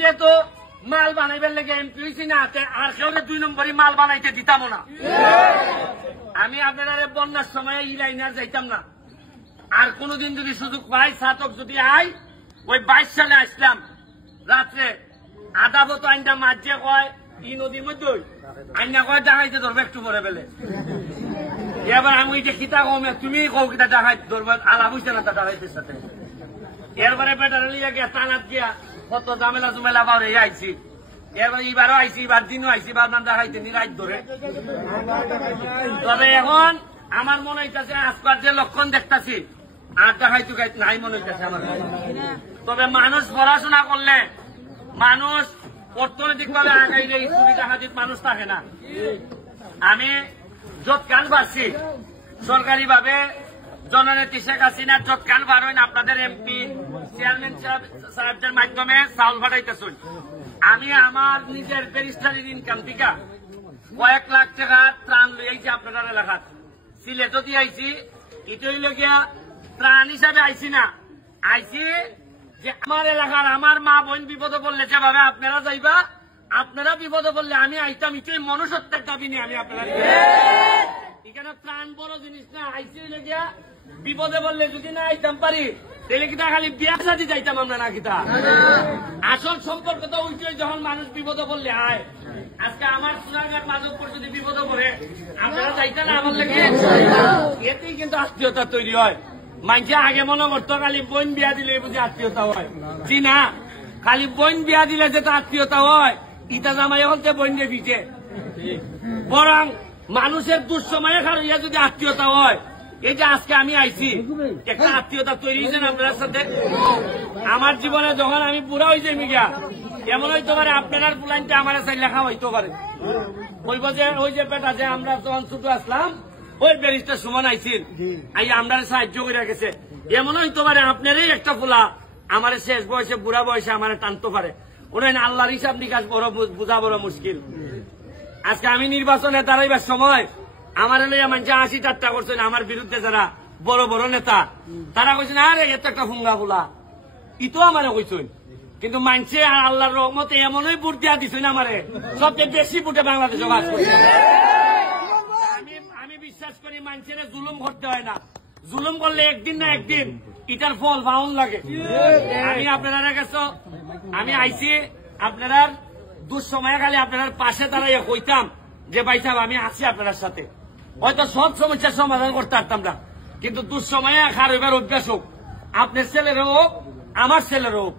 যেহেতু মাল বানাইবার লেগে এমপি হয়েছি না, আর কেউ 2 নম্বরই মাল বানাইতে দিতাম না। আমি আপনারা বন্যার সময় ই লাইনার যাইতাম না। আর কোনদিন যদি সুযোগ পাই, ছাতক যদি আই, ওই 22 সালে আসলাম রাত্রে আধা বতো আইনটা মাঝে কয় ই নদীর মধ্যে আইনা কয় ডাকাইতে ধরবে একটু পরে বেলে। এবার আমি ওই যে খিতা কমে তুমি কও কিতা ডাকাই ধরবে, আলাপ হইছে না তা ডাকাইতের সাথে। এরপরে বেটার লিয়া গিয়া টানাত গিয়া কত ঝামেলা জুমেলা পাওয়া আইছি। এবার এবারও আইসি, এবার দিনও আইসি, বারবার ডাকাইতে নিরাজ ধরে। তবে এখন আমার মনে হইতেছে আজকাল যে লক্ষণ দেখতেছি আর ডাকাইতে নাই মনে হইতেছে আমার। তবে মানুষ পড়াশোনা করলে, মানুষ অর্থনৈতিক ভাবে আগাইলে চুরি ডাকাতির মানুষ থাকে না। আমি যৎকাল পারছি সরকারি ভাবে জননেত্রী শেখ হাসিনা যৎকাল পারেন আপনাদের এমপি চেয়ারম্যান সাহেবদের মাধ্যমে চাউল পাঠাইতেছেন। আমি আমার নিজের ব্যারিস্টারির ইনকাম থেকে কয়েক লাখ টাকা ত্রাণ লইয়াছি আপনাদের এলাকার। সিলেট দিয়ে আইছি, ইটই লগিয়া ত্রাণ হিসাবে আইছি না, আইছি যে আমার এলাকার আমার মা বোন বিপদে পড়লে যেভাবে আপনারা যাইবা, আপনারা বিপদে পড়লে আমি আইতাম, ইটই মনুষ্যত্বের দাবি নিয়ে আমি আপনারা এখানে ত্রাণ বড় জিনিস না। আইসি লগিয়া বিপদে পড়লে যদি না আইতাম পারি তাহলে কিতা খালি বিয়া সাজি যাইতাম আমরা না কিতা। আসল সম্পর্ক তো উঠে যখন মানুষ বিপদে পড়লে আয়। আজকে আমার সোনারঘাট মাধবপুর যদি বিপদে পড়ে আপনারা যাইতেন না আমার লেগে, এতেই কিন্তু আত্মীয়তা তৈরি হয়। মানুষে আগে মনে করতো খালি বোন বিয়া দিলে বুঝি আত্মীয়তা হয়, জি না, খালি বোন বিয়া দিলে যেটা আত্মীয়তা হয় ইটা জামাই এখন বোন দিয়ে দিচ্ছে। বরং মানুষের দুঃসময়ে খালিয়া যদি আত্মীয়তা হয়, এই যে আজকে আমি আইছি একটা আত্মীয়তা তৈরি হয়েছে আপনার সাথে। আমার জীবনে যখন আমি পুরা হয়েছে মিডিয়া এমন হইতে পারে আপনার পুলাইনটা আমার সাথে লেখা হইতে পারে। বলবো যে ওই যে বেটা যে আমরা যখন ছোট আসলাম ওই ব্যারিস্টার সুমন আইছিল, আই আমরা সাহায্য করে গেছে। এমন হইতে পারে আপনারই একটা ফুলা আমার শেষ বয়সে বুড়া বয়সে আমার টানতে পারে। ওনার আল্লাহর হিসাব নিকাশ বড় বোঝা বড় মুশকিল। আজকে আমি নির্বাচনে দাঁড়াইবার সময় আমার লইয়া মানুষ 80 করছেন আমার বিরুদ্ধে, যারা বড় বড় নেতা তারা কইছেন আরে এত একটা হুঙ্গা ফুলা, ইতো আমার কইছেন। কিন্তু মানছে আল্লাহর রহমতে এমনই ভোট দিয়া দিছেন আমারে, সবচেয়ে বেশি ভোটে বাংলাদেশে বাস করছে। আমি বিশ্বাস করি মানুষের জুলুম করতে হয় না, জুলুম করলে একদিন না একদিন এটার ফল পাউন লাগে। আমি আপনারা কাছে আমি আইছি আপনার দুঃসময়ে খালি আপনার পাশে দাঁড়াইয়া কইতাম যে ভাই সাহেব আমি আছি আপনার সাথে। হয়তো সব সমস্যার সমাধান করতে পারতাম না, কিন্তু দুঃসময়ে খার হইবার অভ্যাস হোক, আপনার ছেলেরও হোক আমার ছেলেরও হোক।